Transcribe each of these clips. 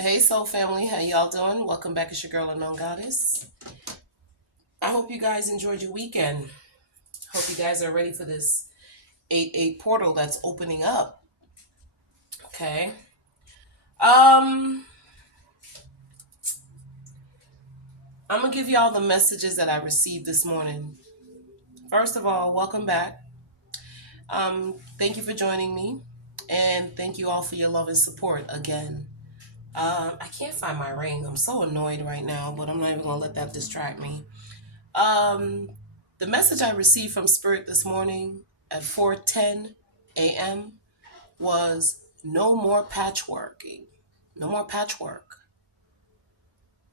Hey, Soul Family, how y'all doing? Welcome back. It's your girl, Unknown Goddess. I hope you guys enjoyed your weekend. Hope you guys are ready for this 8-8 portal that's opening up. Okay. Um, I'm gonna give y'all the messages that I received this morning. First of all, welcome back. Thank you for joining me, and thank you all for your love and support again. I can't find my ring. I'm so annoyed right now, but I'm not even gonna let that distract me. Um, the message I received from Spirit this morning at 4:10 a.m. was no more patchworking. No more patchwork.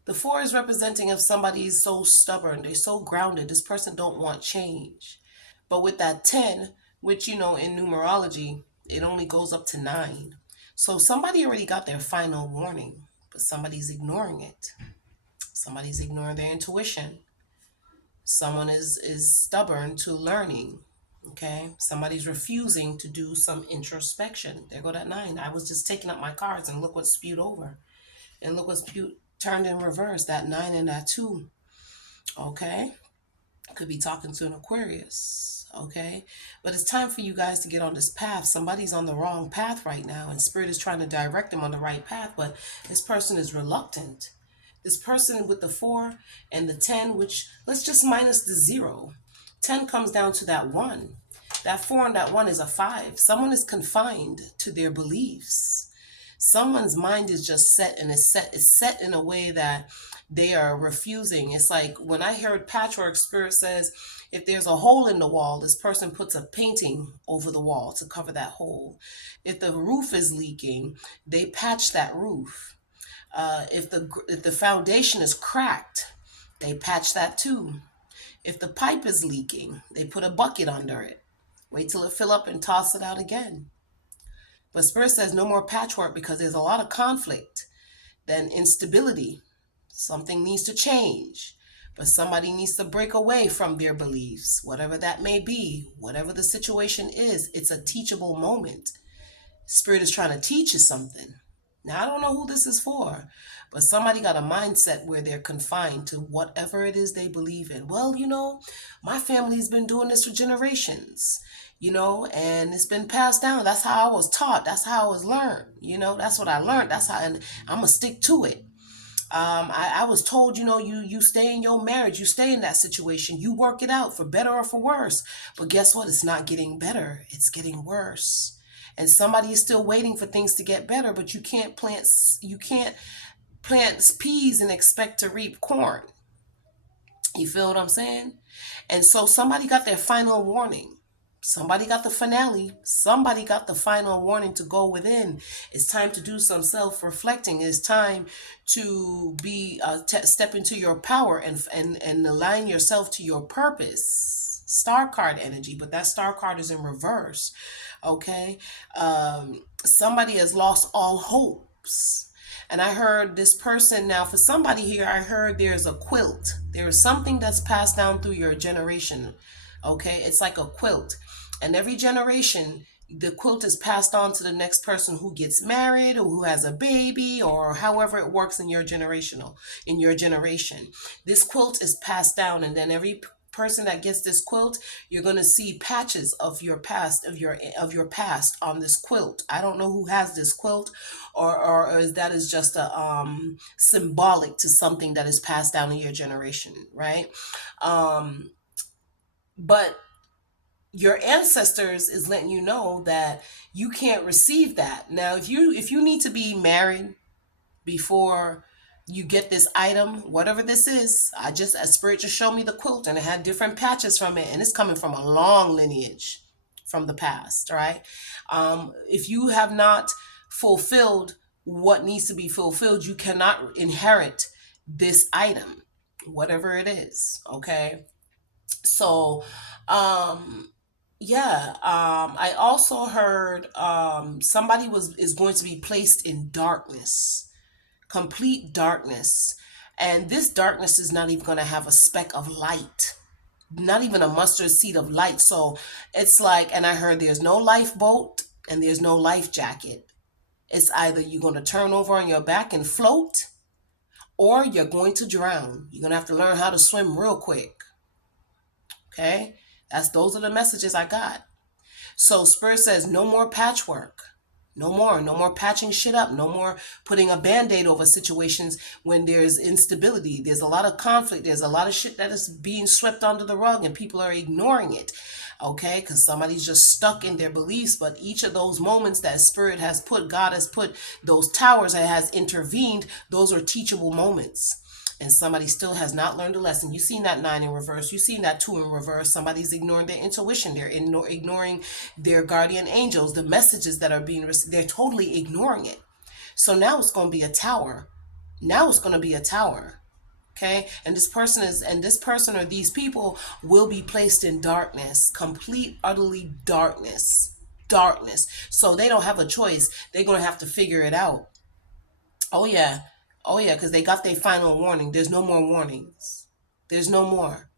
The 4 is representing if somebody's so stubborn, they're so grounded, this person don't want change. But with that 10, which in numerology, it only goes up to 9. So somebody already got their final warning, but somebody's ignoring it. Somebody's ignoring their intuition. Someone is stubborn to learning. Okay, somebody's refusing to do some introspection. There go that 9. I was just taking up my cards and look what spewed over, and look what spewed turned in reverse. That 9 and that 2. Okay, could be talking to an Aquarius. Okay, but it's time for you guys to get on this path. Somebody's on the wrong path right now, and Spirit is trying to direct them on the right path, but this person is reluctant. This person with the 4 and the 10, which let's just minus the 0. 10 comes down to that 1. That 4 and that 1 is a 5. Someone is confined to their beliefs. Someone's mind is just set, and it's set in a way that they are refusing. It's like when I heard Patchwork, Spirit says if there's a hole in the wall, this person puts a painting over the wall to cover that hole. If the roof is leaking, they patch that roof. If the foundation is cracked, they patch that too. If the pipe is leaking, they put a bucket under it. Wait till it fill up and toss it out again. But Spirit says no more patchwork because there's a lot of conflict, then instability. Something needs to change. But somebody needs to break away from their beliefs, whatever that may be, whatever the situation is. It's a teachable moment. Spirit is trying to teach you something. Now, I don't know who this is for, but somebody got a mindset where they're confined to whatever it is they believe in. Well, my family's been doing this for generations, and it's been passed down. That's how I was taught. That's how I was learned. That's what I learned. And I'm going to stick to it. I was told, you stay in your marriage, you stay in that situation, you work it out for better or for worse. But guess what? It's not getting better. It's getting worse. And somebody is still waiting for things to get better, but you can't plant peas and expect to reap corn. You feel what I'm saying? And so somebody got their final warning. Somebody got the finale. Somebody got the final warning to go within. It's time to do some self-reflecting. It's time to be step into your power and align yourself to your purpose. Star card energy, but that star card is in reverse. Okay, somebody has lost all hopes. And I heard this person now, for somebody here, I heard there's a quilt. There is something that's passed down through your generation. Okay, it's like a quilt. And every generation, the quilt is passed on to the next person who gets married or who has a baby or however it works in your generation. This quilt is passed down, and then every person that gets this quilt, you're going to see patches of your past on this quilt. I don't know who has this quilt, or that is just a symbolic to something that is passed down in your generation, right? But your ancestors is letting you know that you can't receive that. Now, if you need to be married before you get this item, whatever this is, a spirit just showed me the quilt, and it had different patches from it, and it's coming from a long lineage from the past, right? If you have not fulfilled what needs to be fulfilled, you cannot inherit this item, whatever it is. Okay, so yeah, I also heard somebody is going to be placed in darkness, complete darkness. And this darkness is not even going to have a speck of light, not even a mustard seed of light. So it's like, and I heard there's no lifeboat and there's no life jacket. It's either you're going to turn over on your back and float, or you're going to drown. You're going to have to learn how to swim real quick. Okay? Those are the messages I got. So Spirit says no more patchwork. No more. No more patching shit up. No more putting a band-aid over situations when there's instability. There's a lot of conflict. There's a lot of shit that is being swept under the rug and people are ignoring it. Okay? Because somebody's just stuck in their beliefs. But each of those moments that Spirit has put, God has put, those towers that has intervened, those are teachable moments. And somebody still has not learned a lesson. You've seen that 9 in reverse. You've seen that 2 in reverse. Somebody's ignoring their intuition. They're ignoring their guardian angels, the messages that are being received. They're totally ignoring it. So now it's going to be a tower. Now it's going to be a tower. Okay? And this person or these people will be placed in darkness, complete, utterly darkness. Darkness. So they don't have a choice. They're going to have to figure it out. Oh, yeah. Oh, yeah, because they got their final warning. There's no more warnings. There's no more.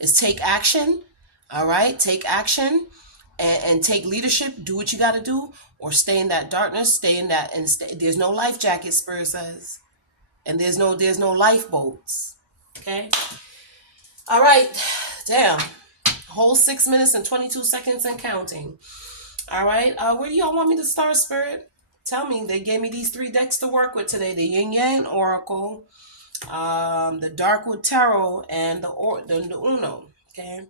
It's take action. All right? Take action and take leadership. Do what you got to do, or stay in that darkness. Stay in that. And there's no life jacket, Spirit says. And there's no lifeboats. Okay? All right. Damn. Whole 6 minutes and 22 seconds and counting. All right. Where do y'all want me to start, Spirit? Tell me. They gave me these 3 decks to work with today. The Yin Yang Oracle, the Darkwood Tarot, and the Uno. Okay.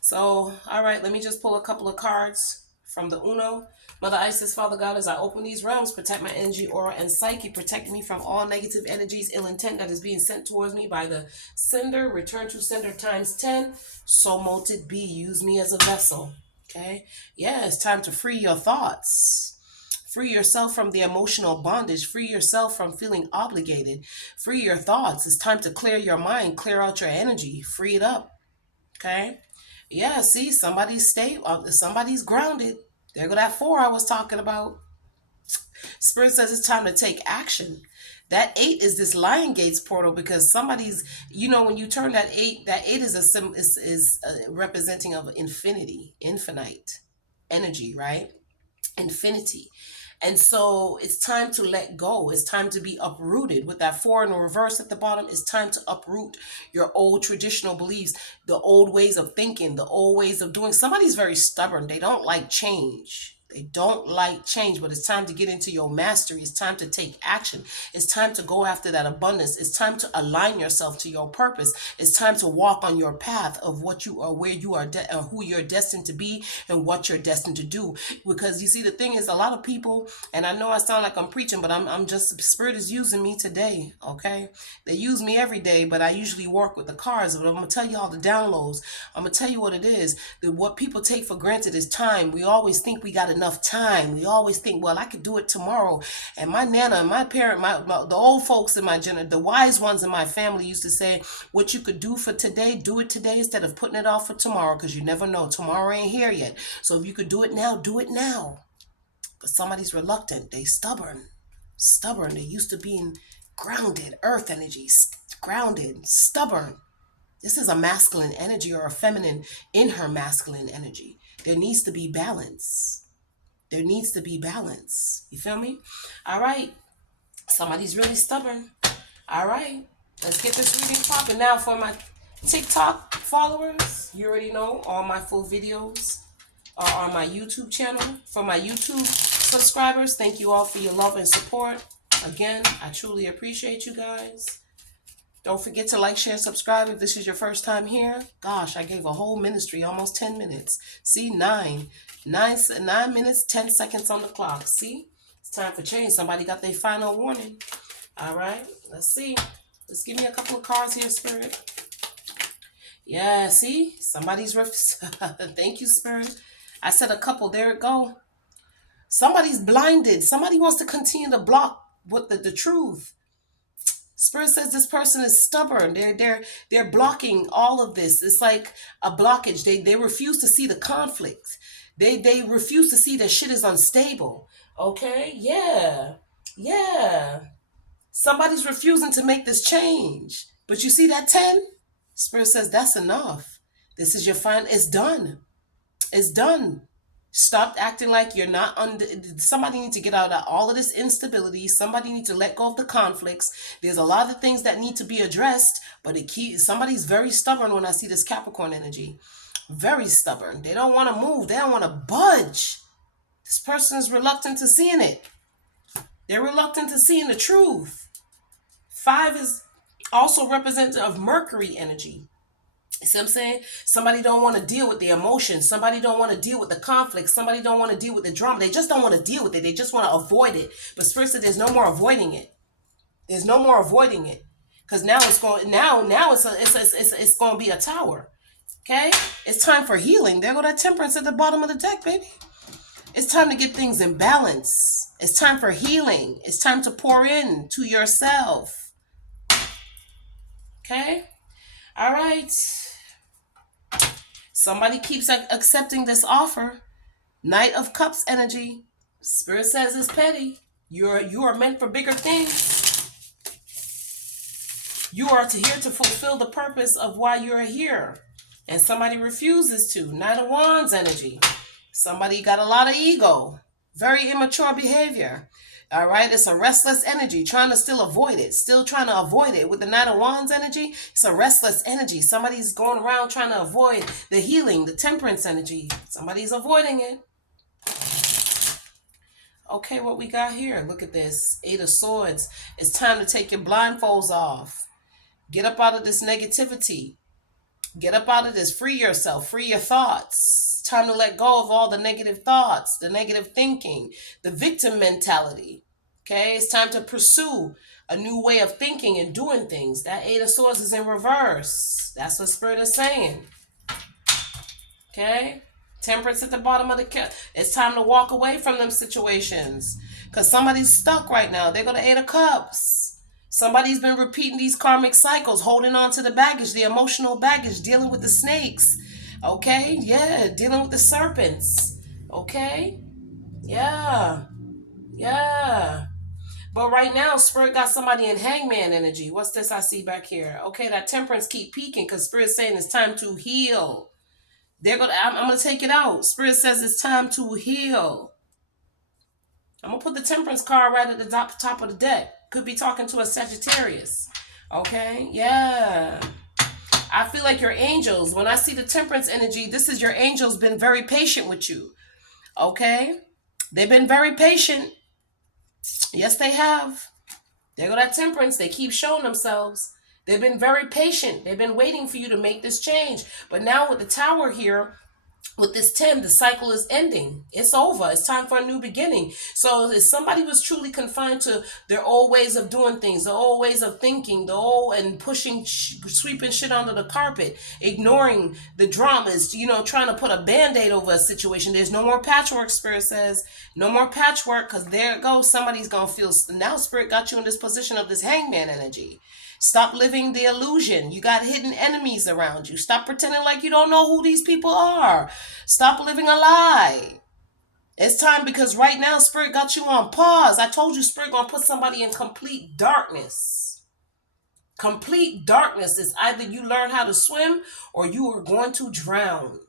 So, all right. Let me just pull a couple of cards from the Uno. Mother Isis, Father God, as I open these realms, protect my energy, aura, and psyche. Protect me from all negative energies, ill intent that is being sent towards me by the sender. Return to sender times 10. So mote it be. Use me as a vessel. Okay. Yeah, it's time to free your thoughts. Free yourself from the emotional bondage. Free yourself from feeling obligated. Free your thoughts. It's time to clear your mind. Clear out your energy. Free it up. Okay. Yeah, see, somebody's stable. Somebody's grounded. There go that 4 I was talking about. Spirit says it's time to take action. That 8 is this Lion Gates portal, because somebody's, when you turn that 8, that 8 is representing of infinity, infinite energy, right? Infinity. And so it's time to let go. It's time to be uprooted. With that 4 in reverse at the bottom, it's time to uproot your old traditional beliefs, the old ways of thinking, the old ways of doing. Somebody's very stubborn. They don't like change. They don't like change, but it's time to get into your mastery. It's time to take action. It's time to go after that abundance. It's time to align yourself to your purpose. It's time to walk on your path of what you are, where you are, who you're destined to be, and what you're destined to do. Because you see, the thing is, a lot of people, and I know I sound like I'm preaching, but I'm just, Spirit is using me today, okay? They use me every day, but I usually work with the cards. But I'm going to tell you all the downloads. I'm going to tell you what it is. What people take for granted is time. We always think we got enough time. We always think, well, I could do it tomorrow. And my nana and my parent, the old folks in my the wise ones in my family used to say, what you could do for today, do it today instead of putting it off for tomorrow, because you never know. Tomorrow ain't here yet. So if you could do it now, do it now. But somebody's reluctant. They stubborn. They used to being grounded, earth energy, grounded, stubborn. This is a masculine energy, or a feminine in her masculine energy. There needs to be balance. There needs to be balance. You feel me? All right. Somebody's really stubborn. All right. Let's get this reading popping. Now for my TikTok followers, you already know all my full videos are on my YouTube channel. For my YouTube subscribers, thank you all for your love and support. Again, I truly appreciate you guys. Don't forget to like, share, and subscribe if this is your first time here. Gosh, I gave a whole ministry almost 10 minutes. See, 9 minutes, 10 seconds on the clock. See, it's time for change. Somebody got their final warning. All right, let's see. Let's give me a couple of cards here, Spirit. Yeah, see, somebody's thank you, Spirit. I said a couple. There it go. Somebody's blinded. Somebody wants to continue to block what the truth. Spirit says this person is stubborn. They're blocking all of this. It's like a blockage. They refuse to see the conflict. They refuse to see that shit is unstable. Okay? Yeah. Somebody's refusing to make this change. But you see that 10? Spirit says that's enough. This is your final. It's done. It's done. Stop acting like you're not under. Somebody needs to get out of all of this instability. Somebody needs to let go of the conflicts. There's a lot of things that need to be addressed, but somebody's very stubborn when I see this Capricorn energy. Very stubborn. They don't want to move. They don't want to budge. This person is reluctant to seeing it. They're reluctant to seeing the truth. 5 is also representative of Mercury energy. See what I'm saying? Somebody don't want to deal with the emotions. Somebody don't want to deal with the conflict. Somebody don't want to deal with the drama. They just don't want to deal with it. They just want to avoid it. But Spirit said there's no more avoiding it. There's no more avoiding it. Because now it's going it's going to be a tower. Okay? It's time for healing. There go that Temperance at the bottom of the deck, baby. It's time to get things in balance. It's time for healing. It's time to pour in to yourself. Okay? All right. Somebody keeps accepting this offer. Knight of Cups energy. Spirit says it's petty. You are meant for bigger things. You are here to fulfill the purpose of why you're here. And somebody refuses to. Knight of Wands energy. Somebody got a lot of ego. Very immature behavior. All right, it's a restless energy, trying to still avoid it, still trying to avoid it. With the Knight of Wands energy, it's a restless energy. Somebody's going around trying to avoid the healing, the Temperance energy. Somebody's avoiding it. Okay, what we got here? Look at this. 8 of Swords. It's time to take your blindfolds off. Get up out of this negativity. Get up out of this. Free yourself. Free your thoughts. Time to let go of all the negative thoughts, the negative thinking, the victim mentality. Okay, it's time to pursue a new way of thinking and doing things. That 8 of Swords is in reverse. That's what Spirit is saying. Okay, Temperance at the bottom of the cup. It's time to walk away from them situations because somebody's stuck right now. They go to 8 of Cups. Somebody's been repeating these karmic cycles, holding on to the baggage, the emotional baggage, dealing with the snakes. Okay, yeah, dealing with the serpents. Okay, yeah. But right now, Spirit got somebody in Hangman energy. What's this I see back here? Okay, that Temperance keep peaking because Spirit's saying it's time to heal. I'm going to take it out. Spirit says it's time to heal. I'm going to put the Temperance card right at the top of the deck. Could be talking to a Sagittarius. Okay, yeah. I feel like your angels, when I see the Temperance energy, this is your angels been very patient with you. Okay? They've been very patient. Yes, they have. There go that Temperance. They keep showing themselves. They've been very patient. They've been waiting for you to make this change. But now with the Tower here, with this 10, the cycle is ending. It's over. It's time for a new beginning. So if somebody was truly confined to their old ways of doing things, the old ways of thinking, and pushing, sweeping shit under the carpet, ignoring the dramas, trying to put a Band-Aid over a situation. There's no more patchwork, Spirit says. No more patchwork, because there it goes. Somebody's going to feel, now Spirit got you in this position of this Hangman energy. Stop living the illusion. You got hidden enemies around you. Stop pretending like you don't know who these people are. Stop living a lie. It's time, because right now Spirit got you on pause. I told you Spirit gonna put somebody in complete darkness. Complete darkness is either you learn how to swim or you are going to drown.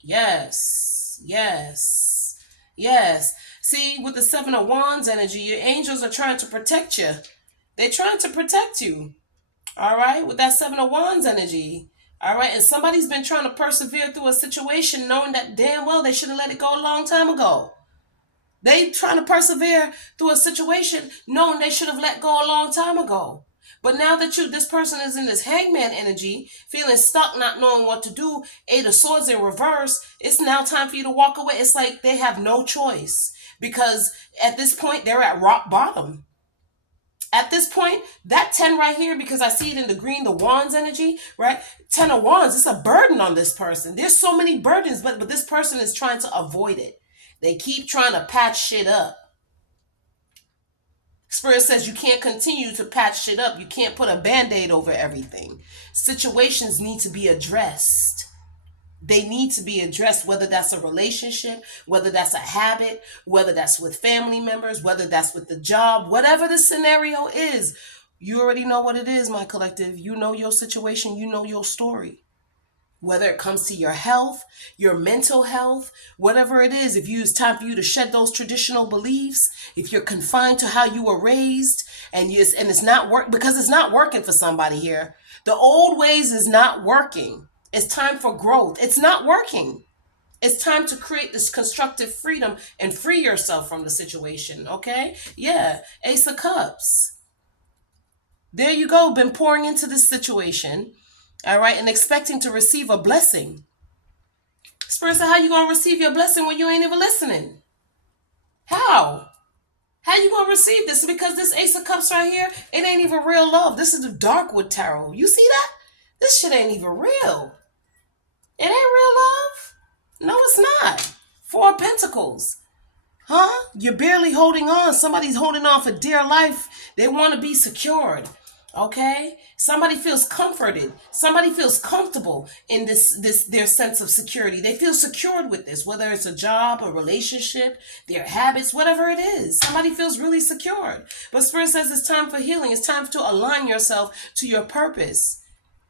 Yes. See, with the 7 of Wands energy, your angels are trying to protect you. They're trying to protect you. All right, with that 7 of Wands energy. All right, and somebody's been trying to persevere through a situation knowing that damn well they should have let it go a long time ago. They trying to persevere through a situation knowing they should have let go a long time ago. But now that this person is in this Hangman energy, feeling stuck, not knowing what to do, 8 of Swords in reverse, it's now time for you to walk away. It's like they have no choice, because at this point they're at rock bottom. At this point, that 10 right here, because I see it in the green, the Wands energy, right? 10 of Wands, it's a burden on this person. There's so many burdens, but this person is trying to avoid it. They keep trying to patch shit up. Spirit says you can't continue to patch shit up. You can't put a Band-Aid over everything. Situations need to be addressed. They need to be addressed, whether that's a relationship, whether that's a habit, whether that's with family members, whether that's with the job, whatever the scenario is. You already know what it is, my collective. You know your situation. You know your story. whether it comes to your health, your mental health, whatever it is. If it's time for you to shed those traditional beliefs, if you're confined to how you were raised, and it's not work because it's not working for somebody here. The old ways is not working. It's time for growth. It's not working. It's time to create this constructive freedom and free yourself from the situation. Okay? Yeah. Ace of Cups. There you go. Been pouring into this situation. All right, and expecting to receive a blessing. Spirit said, how you gonna receive your blessing when you ain't even listening? How? How you gonna receive this? Because this Ace of Cups right here, it ain't even real love. This is the Darkwood Tarot. You see that? This shit ain't even real. It ain't real love. No, it's not. Four of Pentacles. Huh? You're barely holding on. Somebody's holding on for dear life. They want to be secured. Okay? Somebody feels comforted. Somebody feels comfortable in their sense of security. They feel secured with this, whether it's a job, a relationship, their habits, whatever it is. Somebody feels really secured. But Spirit says it's time for healing. It's time to align yourself to your purpose.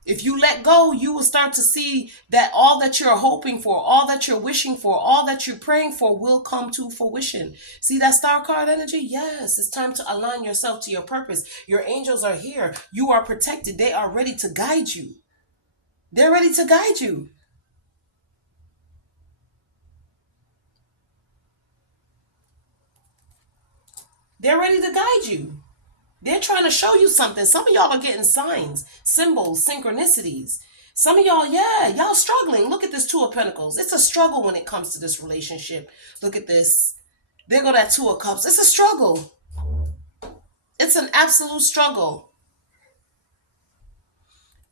If you let go, you will start to see that all that you're hoping for, all that you're wishing for, all that you're praying for will come to fruition. See that star card energy? Yes, it's time to align yourself to your purpose. Your angels are here. You are protected. They are ready to guide you. They're ready to guide you. They're ready to guide you. They're trying to show you something. Some of y'all are getting signs, symbols, synchronicities. Some of y'all, yeah, y'all struggling. Look at this Two of Pentacles. It's a struggle when it comes to this relationship. Look at this. There go that Two of Cups. It's a struggle. It's an absolute struggle.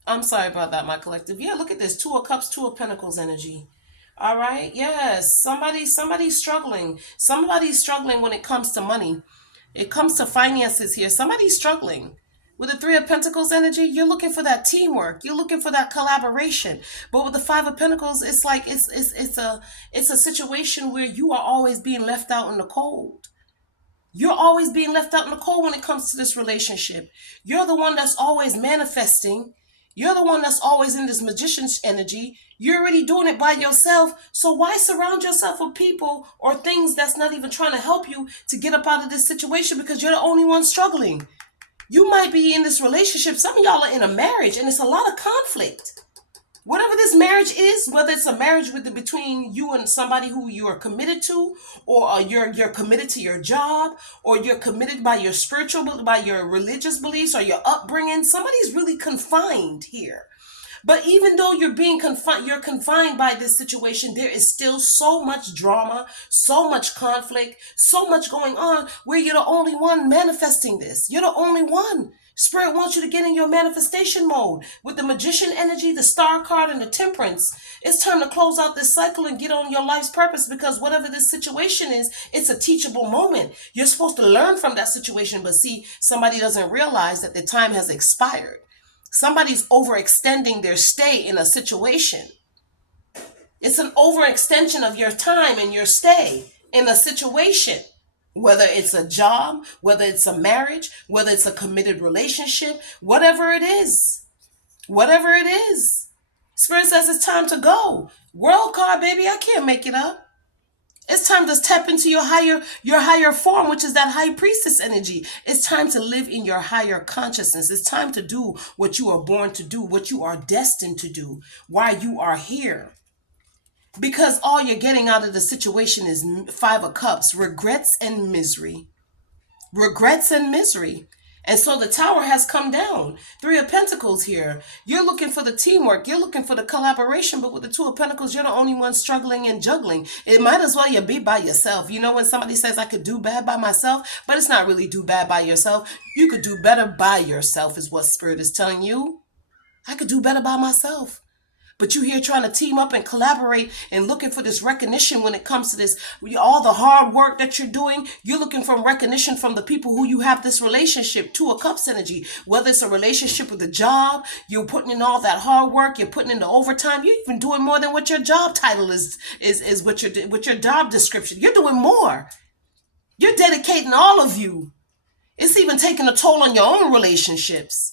I'm sorry about that, my collective. Yeah, look at this. Two of Cups, Two of Pentacles energy. All right. Yes. Somebody's struggling. Somebody's struggling when it comes to money. It comes to finances here. Somebody's struggling. With the Three of Pentacles energy, you're looking for that teamwork. You're looking for that collaboration. But with the Five of Pentacles, it's like it's a situation where you are always being left out in the cold. You're always being left out in the cold when it comes to this relationship. You're the one that's always manifesting. You're the one that's always in this magician's energy. You're already doing it by yourself. So why surround yourself with people or things that's not even trying to help you to get up out of this situation, because you're the only one struggling. You might be in this relationship. Some of y'all are in a marriage and it's a lot of conflict. Whatever this marriage is, whether it's a marriage between you and somebody who you are committed to, or you're committed to your job, or you're committed by by your religious beliefs or your upbringing, somebody's really confined here. But even though you're confined by this situation, there is still so much drama, so much conflict, so much going on where you're the only one manifesting this. You're the only one. Spirit wants you to get in your manifestation mode. With the Magician energy, the Star card, and the Temperance, it's time to close out this cycle and get on your life's purpose, because whatever this situation is, it's a teachable moment. You're supposed to learn from that situation, but see, somebody doesn't realize that the time has expired. Somebody's overextending their stay in a situation. It's an overextension of your time and your stay in a situation. Whether it's a job, whether it's a marriage, whether it's a committed relationship, whatever it is. Whatever it is. Spirit says it's time to go. World card, baby, I can't make it up. It's time to step into your higher form, which is that High Priestess energy. It's time to live in your higher consciousness. It's time to do what you are born to do, what you are destined to do, why you are here. Because all you're getting out of the situation is Five of Cups, regrets and misery. Regrets and misery. And so the Tower has come down. Three of Pentacles here. You're looking for the teamwork. You're looking for the collaboration. But with the Two of Pentacles, you're the only one struggling and juggling. It might as well you be by yourself. You know when somebody says, I could do bad by myself? But it's not really do bad by yourself. You could do better by yourself is what Spirit is telling you. I could do better by myself. But you here trying to team up and collaborate and looking for this recognition when it comes to this. All the hard work that you're doing, you're looking for recognition from the people who you have this relationship. Two of Cups energy. Whether it's a relationship with a job, you're putting in all that hard work, you're putting in the overtime, you're even doing more than what your job title is with your job description. You're doing more. You're dedicating all of you. It's even taking a toll on your own relationships.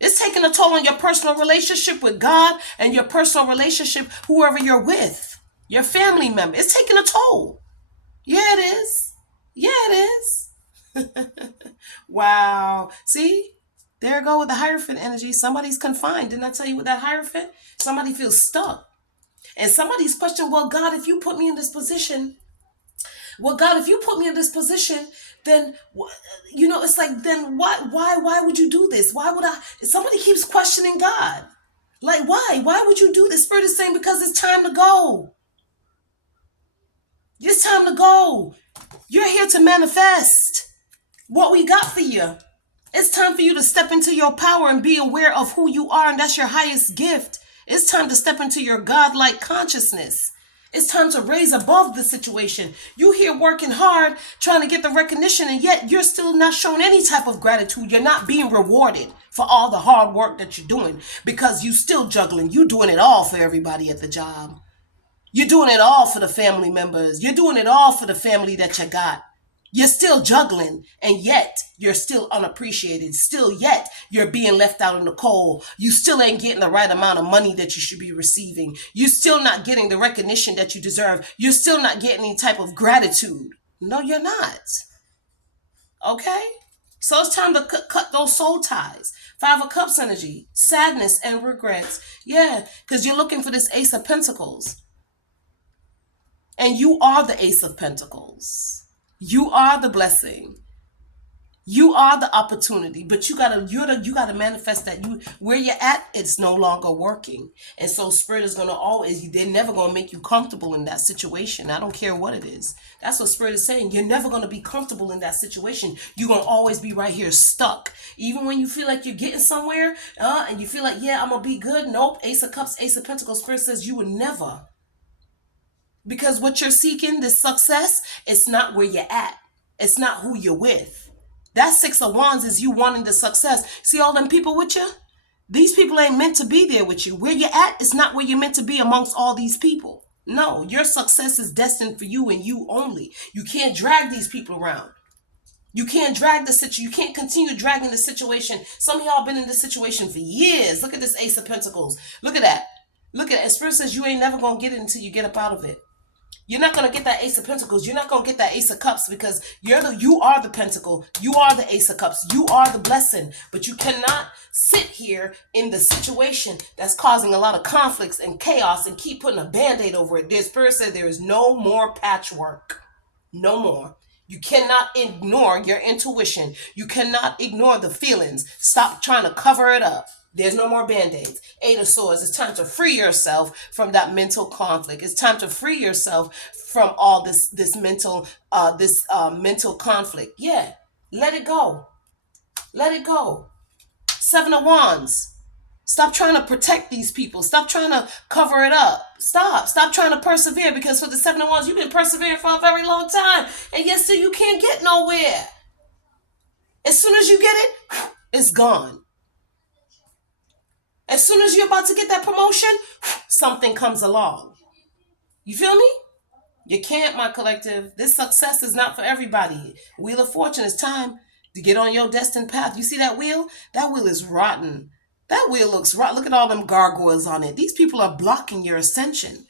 It's taking a toll on your personal relationship with God and your personal relationship, whoever you're with, your family member. It's taking a toll. Yeah, it is. Yeah, it is. Wow. See, there you go with the Hierophant energy. Somebody's confined. Didn't I tell you with that Hierophant? Somebody feels stuck. And somebody's questioning, well, God, if you put me in this position, well, God, if you put me in this position, then it's like, then why would you do this? Why would I? Somebody keeps questioning God. Like, why? Why would you do this? Spirit is saying, because it's time to go. It's time to go. You're here to manifest what we got for you. It's time for you to step into your power and be aware of who you are, and that's your highest gift. It's time to step into your godlike consciousness. It's time to raise above the situation. You here working hard, trying to get the recognition, and yet you're still not showing any type of gratitude. You're not being rewarded for all the hard work that you're doing because you still juggling. You doing it all for everybody at the job. You're doing it all for the family members. You're doing it all for the family that you got. You're still juggling, and yet you're still unappreciated. Still yet you're being left out in the cold. You still ain't getting the right amount of money that you should be receiving. You're still not getting the recognition that you deserve. You're still not getting any type of gratitude. No, you're not. Okay? So it's time to cut those soul ties. Five of Cups energy, sadness and regrets. Yeah, because you're looking for this Ace of Pentacles. And you are the Ace of Pentacles. You are the blessing. You are the opportunity, but you gotta manifest that where you're at, it's no longer working. And so Spirit is gonna always, they're never gonna make you comfortable in that situation. I don't care what it is. That's what Spirit is saying. You're never gonna be comfortable in that situation. You're gonna always be right here stuck. Even when you feel like you're getting somewhere, and you feel like, yeah, I'm gonna be good. Nope. Ace of Cups, Ace of Pentacles. Spirit says you would never. Because what you're seeking, this success, it's not where you're at. It's not who you're with. That Six of Wands is you wanting the success. See all them people with you? These people ain't meant to be there with you. Where you're at is not where you're meant to be amongst all these people. No, your success is destined for you and you only. You can't drag these people around. You can't drag the situation. You can't continue dragging the situation. Some of y'all been in this situation for years. Look at this Ace of Pentacles. Look at that. Look at it. Spirit says you ain't never going to get it until you get up out of it. You're not going to get that Ace of Pentacles. You're not going to get that Ace of Cups because you are the Pentacle. You are the Ace of Cups. You are the blessing. But you cannot sit here in the situation that's causing a lot of conflicts and chaos and keep putting a Band-Aid over it. The Spirit said there is no more patchwork. No more. You cannot ignore your intuition. You cannot ignore the feelings. Stop trying to cover it up. There's no more Band-Aids. Eight of Swords. It's time to free yourself from that mental conflict. It's time to free yourself from all this mental mental conflict. Yeah. Let it go. Let it go. Seven of Wands. Stop trying to protect these people. Stop trying to cover it up. Stop trying to persevere, because for the Seven of Wands, you've been persevering for a very long time, and yet still you can't get nowhere. As soon as you get it, it's gone. As soon as you're about to get that promotion, something comes along. You feel me? You can't, my collective. This success is not for everybody. Wheel of Fortune, it's time to get on your destined path. You see that wheel? That wheel is rotten. That wheel looks rotten. Look at all them gargoyles on it. These people are blocking your ascension.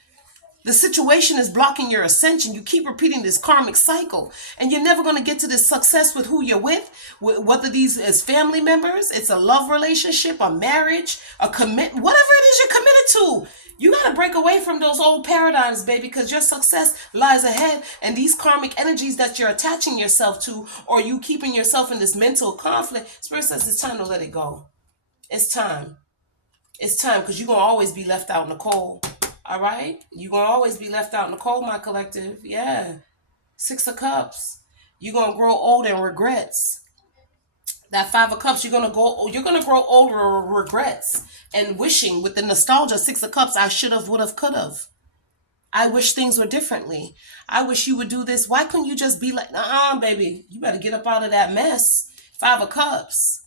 The situation is blocking your ascension. You keep repeating this karmic cycle, and you're never going to get to this success with who you're with, whether these is family members, it's a love relationship, a marriage, a commitment, whatever it is you're committed to. You got to break away from those old paradigms, baby, because your success lies ahead, and these karmic energies that you're attaching yourself to, or you keeping yourself in this mental conflict, Spirit says it's time to let it go. It's time. It's time, because you're going to always be left out in the cold. All right? You're going to always be left out in the cold, my collective. Yeah. Six of Cups. You're going to grow old in regrets. That Five of Cups, you're going to grow older in regrets and wishing with the nostalgia. Six of Cups, I should have, would have, could have. I wish things were differently. I wish you would do this. Why couldn't you just be like, baby, you better get up out of that mess. Five of Cups.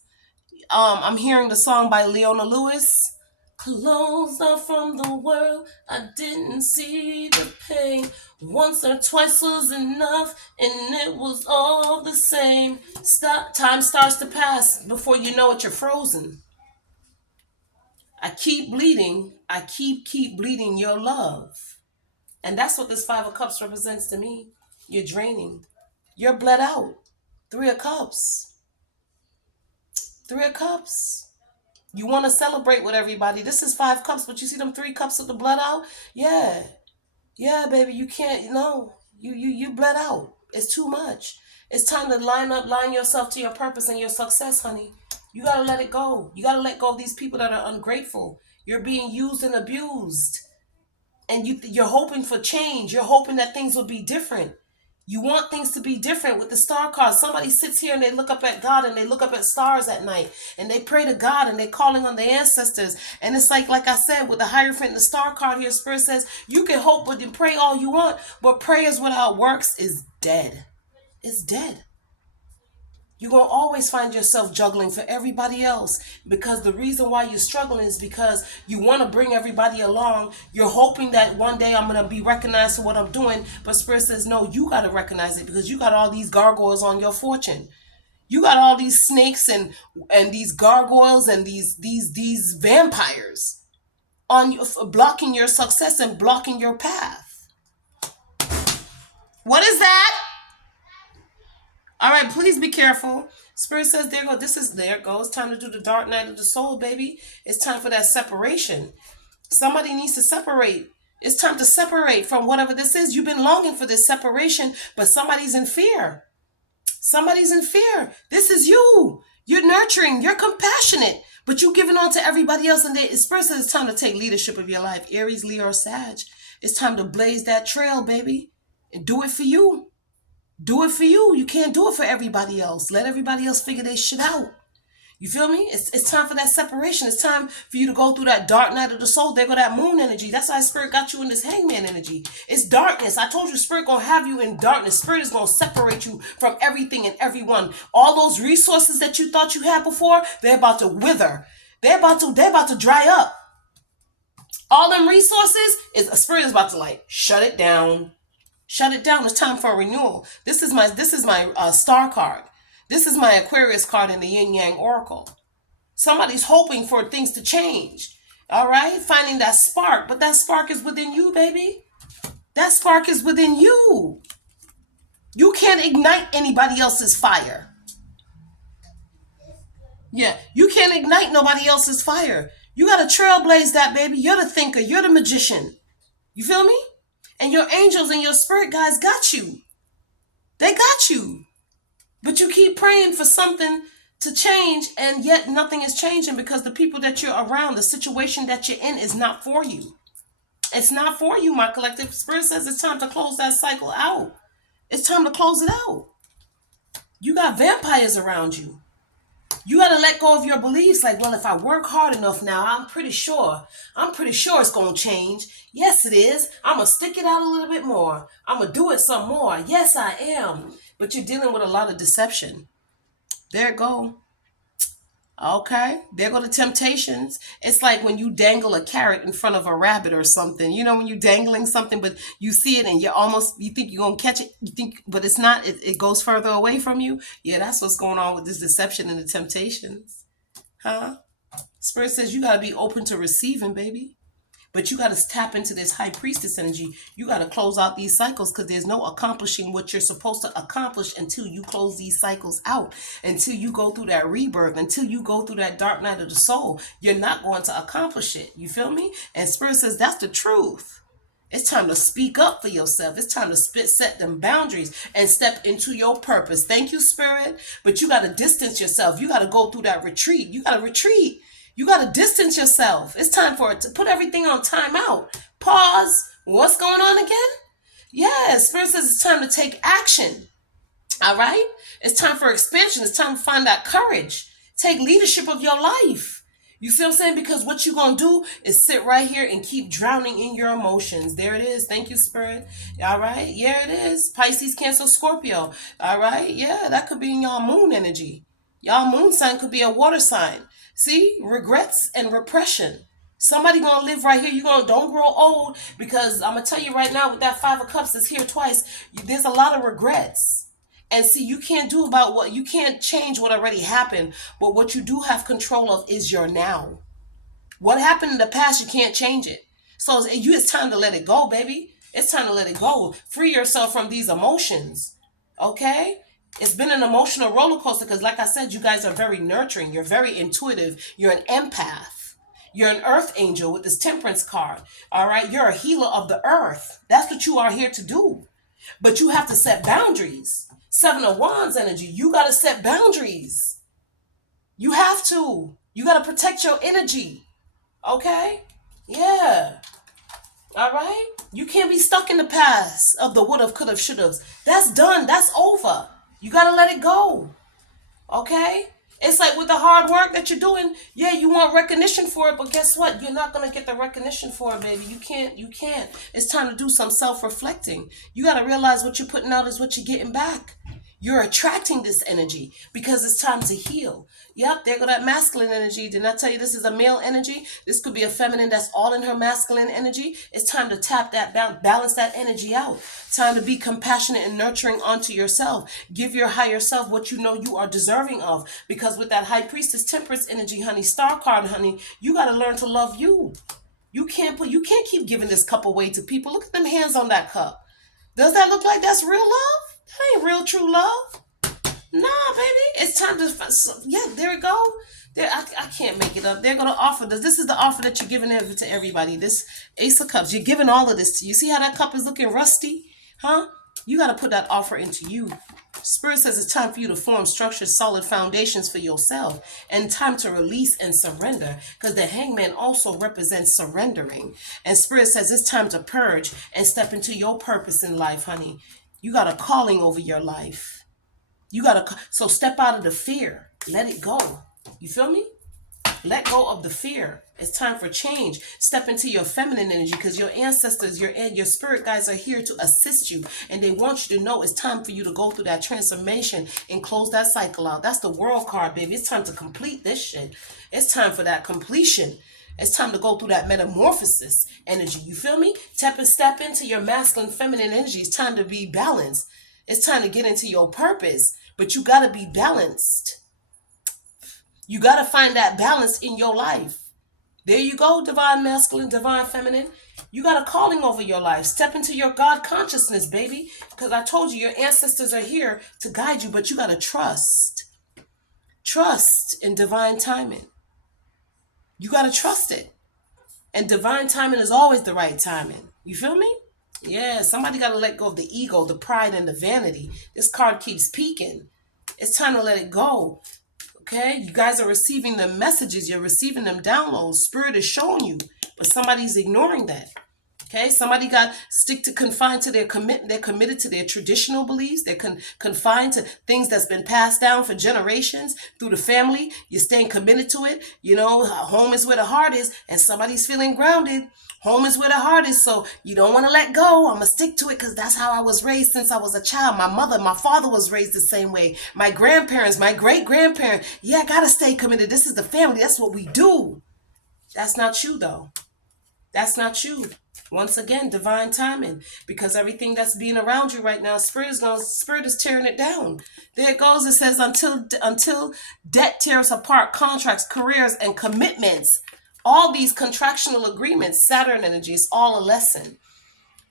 I'm hearing the song by Leona Lewis. Closed off from the world, I didn't see the pain. Once or twice was enough, and it was all the same. Time starts to pass. Before you know it, you're frozen. I keep bleeding. I keep bleeding your love. And that's what this Five of Cups represents to me. You're draining. You're bled out. Three of Cups. Three of Cups. You want to celebrate with everybody. This is Five Cups, but you see them three cups with the blood out? Yeah. Yeah, baby, you can't, you bled out. It's too much. It's time to line yourself to your purpose and your success, honey. You gotta let it go. You gotta let go of these people that are ungrateful. You're being used and abused. And you're hoping for change. You're hoping that things will be different. You want things to be different with the star card. Somebody sits here and they look up at God and they look up at stars at night and they pray to God and they're calling on the ancestors. And it's like I said, with the Hierophant and the star card here, Spirit says you can hope but then pray all you want, but prayers without works is dead. It's dead. You're going to always find yourself juggling for everybody else, because the reason why you're struggling is because you want to bring everybody along. You're hoping that one day I'm going to be recognized for what I'm doing. But Spirit says, no, you got to recognize it, because you got all these gargoyles on your fortune. You got all these snakes and these gargoyles and these vampires on you, blocking your success and blocking your path. What is that? All right, please be careful. Spirit says, there it goes. Time to do the dark night of the soul, baby. It's time for that separation. Somebody needs to separate. It's time to separate from whatever this is. You've been longing for this separation, but somebody's in fear. Somebody's in fear. This is you. You're nurturing. You're compassionate, but you're giving on to everybody else. And Spirit says it's time to take leadership of your life. Aries, Leo, or Sag. It's time to blaze that trail, baby, and do it for you. Do it for you. You can't do it for everybody else. Let everybody else figure their shit out. You feel me? It's time for that separation. It's time for you to go through that dark night of the soul. There go that moon energy. That's why Spirit got you in this hangman energy. It's darkness. I told you Spirit gonna have you in darkness. Spirit is gonna separate you from everything and everyone. All those resources that you thought you had before, they're about to wither. They're about to dry up. All them resources Spirit is about to shut it down. Shut it down. It's time for a renewal. This is my star card. This is my Aquarius card in the Yin Yang Oracle. Somebody's hoping for things to change. All right? Finding that spark. But that spark is within you, baby. That spark is within you. You can't ignite anybody else's fire. Yeah, you can't ignite nobody else's fire. You got to trailblaze that, baby. You're the thinker. You're the magician. You feel me? And your angels and your spirit guides got you. They got you. But you keep praying for something to change, and yet nothing is changing, because the people that you're around, the situation that you're in, is not for you. It's not for you, my collective. Spirit says it's time to close that cycle out. It's time to close it out. You got vampires around you. You got to let go of your beliefs. Well, if I work hard enough now, I'm pretty sure it's going to change. Yes, it is. I'm going to stick it out a little bit more. I'm going to do it some more. Yes, I am. But you're dealing with a lot of deception. There it go. Okay. There go the temptations. It's like when you dangle a carrot in front of a rabbit or something. You know, when you're dangling something, but you see it and you think you're going to catch it. But it's not. It goes further away from you. Yeah, that's what's going on with this deception and the temptations. Huh? Spirit says you got to be open to receiving, baby. But you got to tap into this high priestess energy. You got to close out these cycles, because there's no accomplishing what you're supposed to accomplish until you close these cycles out, until you go through that rebirth, until you go through that dark night of the soul. You're not going to accomplish it. You feel me? And Spirit says that's the truth. It's time to speak up for yourself. It's time to set them boundaries and step into your purpose. Thank you, Spirit. But you got to distance yourself. You got to go through that retreat. You got to retreat. You got to distance yourself. It's time for it to put everything on timeout. Pause. What's going on again? Yeah, Spirit says it's time to take action. All right? It's time for expansion. It's time to find that courage. Take leadership of your life. You see what I'm saying? Because what you're going to do is sit right here and keep drowning in your emotions. There it is. Thank you, Spirit. All right? Yeah, it is. Pisces, Cancer, Scorpio. All right? Yeah, that could be in y'all moon energy. Y'all moon sign could be a water sign. See, regrets and repression. Somebody gonna live right here. Don't grow old, because I'm gonna tell you right now, with that Five of Cups that's here twice, there's a lot of regrets. And see, you can't change what already happened, but what you do have control of is your now. What happened in the past, you can't change it. So it's time to let it go, baby. It's time to let it go. Free yourself from these emotions. Okay? It's been an emotional roller coaster because, like I said, you guys are very nurturing. You're very intuitive. You're an empath. You're an earth angel with this temperance card. All right? You're a healer of the earth. That's what you are here to do. But you have to set boundaries. Seven of Wands energy. You got to set boundaries. You have to. You got to protect your energy. Okay? Yeah. All right? You can't be stuck in the past of the would have, could have, should have. That's done. That's over. You got to let it go. Okay? It's like with the hard work that you're doing, yeah, you want recognition for it, but guess what? You're not going to get the recognition for it, baby. You can't. It's time to do some self-reflecting. You got to realize what you're putting out is what you're getting back. You're attracting this energy because it's time to heal. Yep, there go that masculine energy. Didn't I tell you this is a male energy? This could be a feminine that's all in her masculine energy. It's time to tap that, balance that energy out. Time to be compassionate and nurturing onto yourself. Give your higher self what you know you are deserving of. Because with that high priestess temperance energy, honey, star card, honey, you got to learn to love you. You can't keep giving this cup away to people. Look at them hands on that cup. Does that look like that's real love? That ain't real true love. Nah, baby. It's time to, yeah, there we go. There, I can't make it up. They're going to offer this. This is the offer that you're giving to everybody. This Ace of Cups. You're giving all of this to you. See how that cup is looking rusty? Huh? You got to put that offer into you. Spirit says it's time for you to form structured, solid foundations for yourself and time to release and surrender because the hangman also represents surrendering. And Spirit says it's time to purge and step into your purpose in life, honey. You got a calling over your life. So step out of the fear. Let it go. You feel me? Let go of the fear. It's time for change. Step into your feminine energy because your ancestors, your spirit guides are here to assist you. And they want you to know it's time for you to go through that transformation and close that cycle out. That's the world card, baby. It's time to complete this shit. It's time for that completion. It's time to go through that metamorphosis energy. You feel me? Step into your masculine, feminine energy. It's time to be balanced. It's time to get into your purpose. But you got to be balanced. You got to find that balance in your life. There you go, divine masculine, divine feminine. You got a calling over your life. Step into your God consciousness, baby. Because I told you, your ancestors are here to guide you, but you got to trust. Trust in divine timing. You got to trust it. And divine timing is always the right timing. You feel me? Yeah, somebody got to let go of the ego, the pride, and the vanity. This card keeps peeking. It's time to let it go. Okay? You guys are receiving the messages. You're receiving them downloads. Spirit is showing you. But somebody's ignoring that. Okay? Somebody got confined to their commitment. They're committed to their traditional beliefs. They're confined to things that's been passed down for generations through the family. You're staying committed to it. You know, home is where the heart is. And somebody's feeling grounded. Home is where the heart is, so you don't want to let go. I'm going to stick to it because that's how I was raised since I was a child. My father was raised the same way. My grandparents, my great-grandparents. Yeah, I got to stay committed. This is the family. That's what we do. That's not you, though. That's not you. Once again, divine timing. Because everything that's being around you right now, Spirit is tearing it down. There it goes. It says, until debt tears apart contracts, careers, and commitments. All these contractual agreements, Saturn energy, is all a lesson.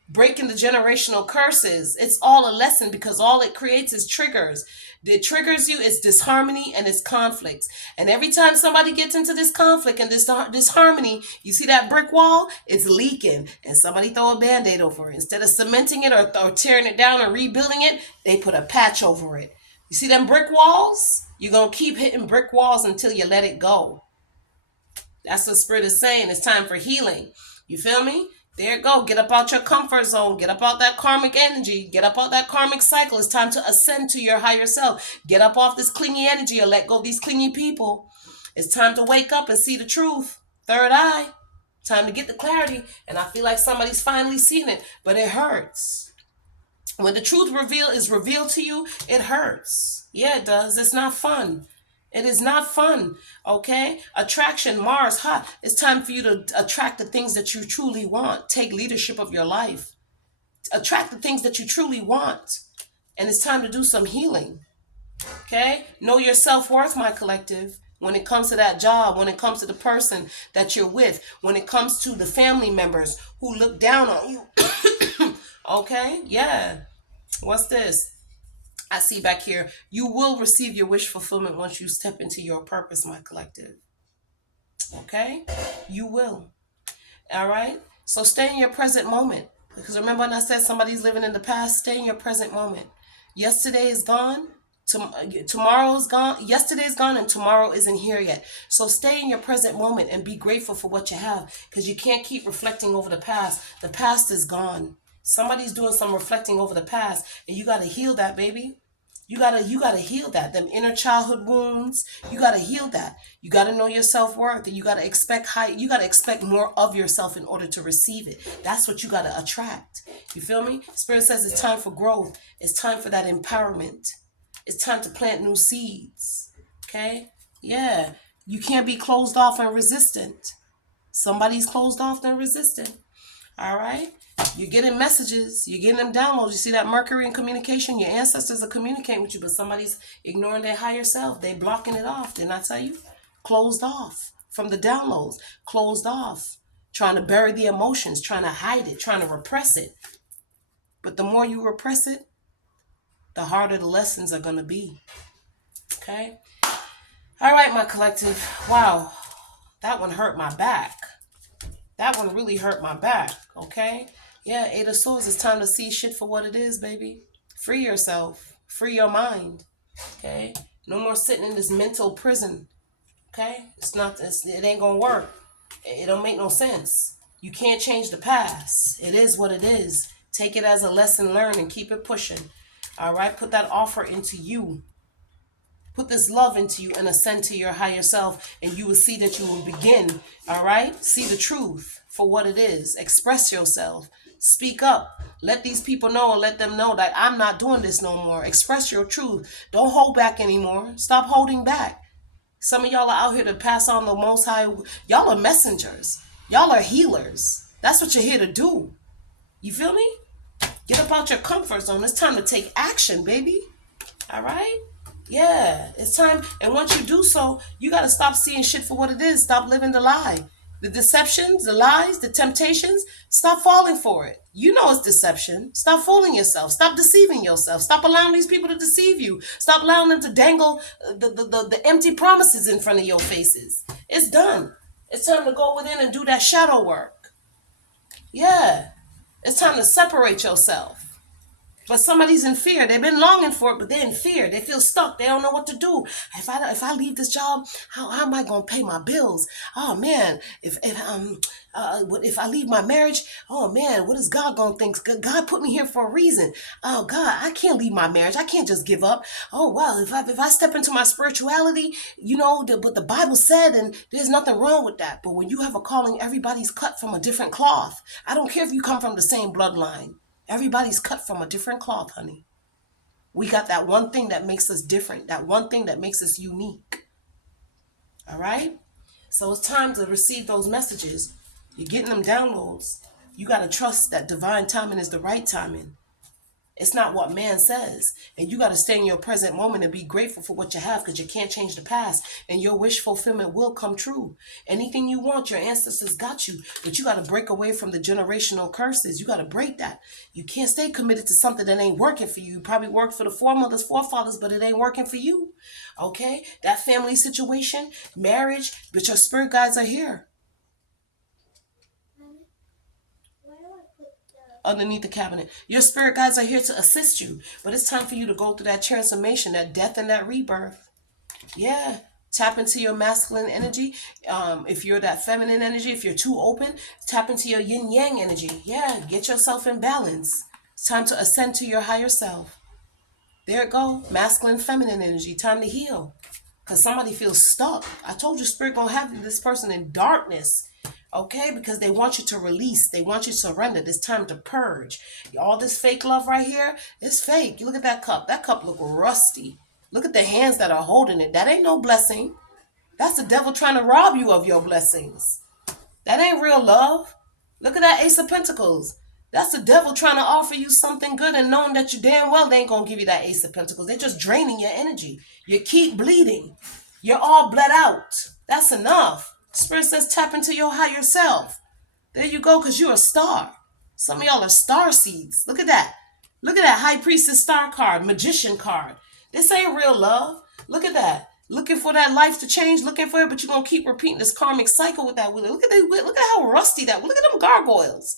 Breaking the generational curses, it's all a lesson because all it creates is triggers. It triggers you, it's disharmony and it's conflicts. And every time somebody gets into this conflict and this disharmony, you see that brick wall? It's leaking. And somebody throw a Band-Aid over it. Instead of cementing it or tearing it down or rebuilding it, they put a patch over it. You see them brick walls? You're going to keep hitting brick walls until you let it go. That's what Spirit is saying. It's time for healing. You feel me? There you go. Get up out your comfort zone. Get up out that karmic energy. Get up out that karmic cycle. It's time to ascend to your higher self. Get up off this clingy energy or let go of these clingy people. It's time to wake up and see the truth. Third eye. Time to get the clarity. And I feel like somebody's finally seen it. But it hurts. When the truth is revealed to you, it hurts. Yeah, it does. It's not fun. It is not fun, okay? Attraction, Mars, hot. It's time for you to attract the things that you truly want. Take leadership of your life. Attract the things that you truly want. And it's time to do some healing, okay? Know your self-worth, my collective. when it comes to that job, when it comes to the person that you're with, when it comes to the family members who look down on you. Okay, yeah. What's this? I see back here. You will receive your wish fulfillment once you step into your purpose, my collective. Okay? You will. All right? So stay in your present moment. Because remember when I said somebody's living in the past? Stay in your present moment. Yesterday is gone. Tomorrow's gone. Yesterday's gone and tomorrow isn't here yet. So stay in your present moment and be grateful for what you have. Because you can't keep reflecting over the past. The past is gone. Somebody's doing some reflecting over the past. And you got to heal that, baby. You gotta heal that. Them inner childhood wounds. You gotta heal that. You gotta know your self-worth, and you gotta expect you gotta expect more of yourself in order to receive it. That's what you gotta attract. You feel me? Spirit says it's time for growth. It's time for that empowerment. It's time to plant new seeds. Okay? Yeah. You can't be closed off and resistant. Somebody's closed off and resistant. All right? You're getting messages. You're getting them downloads. You see that Mercury in communication? Your ancestors are communicating with you, but somebody's ignoring their higher self. They're blocking it off. Didn't I tell you? Closed off from the downloads. Closed off. Trying to bury the emotions. Trying to hide it. Trying to repress it. But the more you repress it, the harder the lessons are going to be. Okay? All right, my collective. Wow. That one hurt my back. That one really hurt my back. Okay? Yeah, Eight of Swords, it's time to see shit for what it is, baby. Free yourself. Free your mind. Okay? No more sitting in this mental prison. Okay? It ain't gonna work. It don't make no sense. You can't change the past. It is what it is. Take it as a lesson learned and keep it pushing. All right? Put that offer into you. Put this love into you and ascend to your higher self, and you will see that you will begin, all right? See the truth for what it is. Express yourself. Speak up. Let these people know and let them know that I'm not doing this no more. Express your truth. Don't hold back anymore. Stop holding back. Some of y'all are out here to pass on the Most High. Y'all are messengers. Y'all are healers. That's what you're here to do. You feel me? Get up out your comfort zone. It's time to take action, baby. All right? Yeah, it's time. And once you do so, you got to stop seeing shit for what it is. Stop living the lie. The deceptions, the lies, the temptations, stop falling for it. You know it's deception. Stop fooling yourself. Stop deceiving yourself. Stop allowing these people to deceive you. Stop allowing them to dangle the empty promises in front of your faces. It's done. It's time to go within and do that shadow work. Yeah. It's time to separate yourself. But somebody's in fear. They've been longing for it, but they're in fear. They feel stuck. They don't know what to do. If I leave this job, how am I gonna pay my bills? Oh man, if I leave my marriage, oh man, what is God gonna think? God put me here for a reason. Oh God, I can't leave my marriage. I can't just give up. Oh well, if I step into my spirituality, but the Bible said, and there's nothing wrong with that. But when you have a calling, everybody's cut from a different cloth. I don't care if you come from the same bloodline. Everybody's cut from a different cloth, honey. We got that one thing that makes us different, that one thing that makes us unique. All right? So it's time to receive those messages. You're getting them downloads. You got to trust that divine timing is the right timing. It's not what man says. And you got to stay in your present moment and be grateful for what you have, because you can't change the past. And your wish fulfillment will come true. Anything you want, your ancestors got you. But you got to break away from the generational curses. You got to break that. You can't stay committed to something that ain't working for you. You probably worked for the forefathers, but it ain't working for you. Okay? That family situation, marriage, but your spirit guides are here. Underneath the cabinet. Your spirit guides are here to assist you. But it's time for you to go through that transformation, that death and that rebirth. Yeah. Tap into your masculine energy. If you're that feminine energy, if you're too open, tap into your yin yang energy. Yeah. Get yourself in balance. It's time to ascend to your higher self. There it go. Masculine, feminine energy. Time to heal. Because somebody feels stuck. I told you, spirit gonna have this person in darkness. Okay, because they want you to release. They want you to surrender. It's time to purge. All this fake love right here, it's fake. You look at that cup. That cup look rusty. Look at the hands that are holding it. That ain't no blessing. That's the devil trying to rob you of your blessings. That ain't real love. Look at that Ace of Pentacles. That's the devil trying to offer you something good and knowing that you damn well they ain't going to give you that Ace of Pentacles. They're just draining your energy. You keep bleeding. You're all bled out. That's enough. Spirit says tap into your higher self. There you go, because you're a star. Some of y'all are star seeds. Look at that. Look at that High Priestess star card, Magician card. This ain't real love. Look at that. Looking for that life to change, looking for it, but you're going to keep repeating this karmic cycle with that. Look at that. Look at how rusty that. Look at them gargoyles.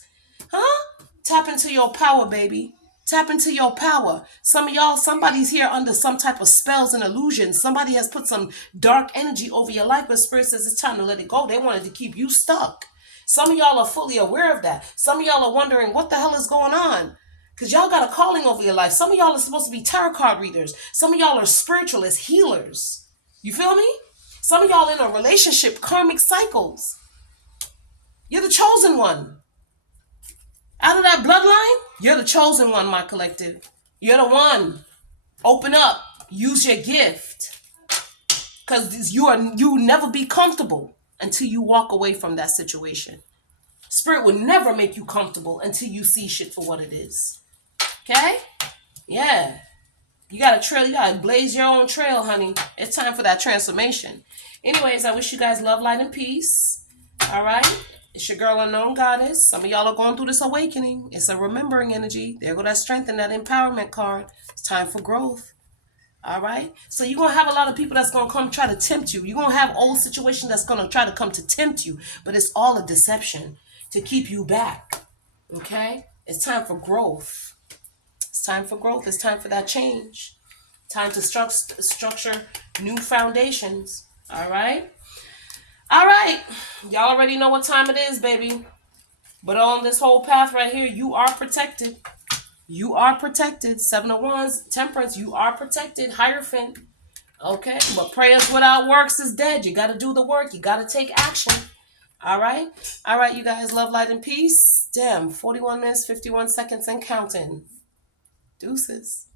Huh? Tap into your power, baby. Tap into your power. Some of y'all, somebody's here under some type of spells and illusions. Somebody has put some dark energy over your life, but Spirit says it's time to let it go. They wanted to keep you stuck. Some of y'all are fully aware of that. Some of y'all are wondering what the hell is going on. Because y'all got a calling over your life. Some of y'all are supposed to be tarot card readers. Some of y'all are spiritualists, healers. You feel me? Some of y'all in a relationship, karmic cycles. You're the chosen one. Out of that bloodline, you're the chosen one, my collective. You're the one. Open up. Use your gift. Because you never be comfortable until you walk away from that situation. Spirit will never make you comfortable until you see shit for what it is. Okay? Yeah. You got a trail. You got to blaze your own trail, honey. It's time for that transformation. Anyways, I wish you guys love, light, and peace. All right? It's your girl, Unknown Goddess. Some of y'all are going through this awakening. It's a remembering energy. There go that strength and that empowerment card. It's time for growth. All right? So you're going to have a lot of people that's going to come try to tempt you. You're going to have old situations that's going to try to come to tempt you. But it's all a deception to keep you back. Okay? It's time for growth. It's time for growth. It's time for that change. Time to structure new foundations. All right? All right. Y'all already know what time it is, baby. But on this whole path right here, you are protected. You are protected. Seven of Wands, Temperance, you are protected. Hierophant. Okay? But prayers without works is dead. You got to do the work. You got to take action. All right? All right, you guys. Love, light, and peace. Damn. 41 minutes, 51 seconds and counting. Deuces.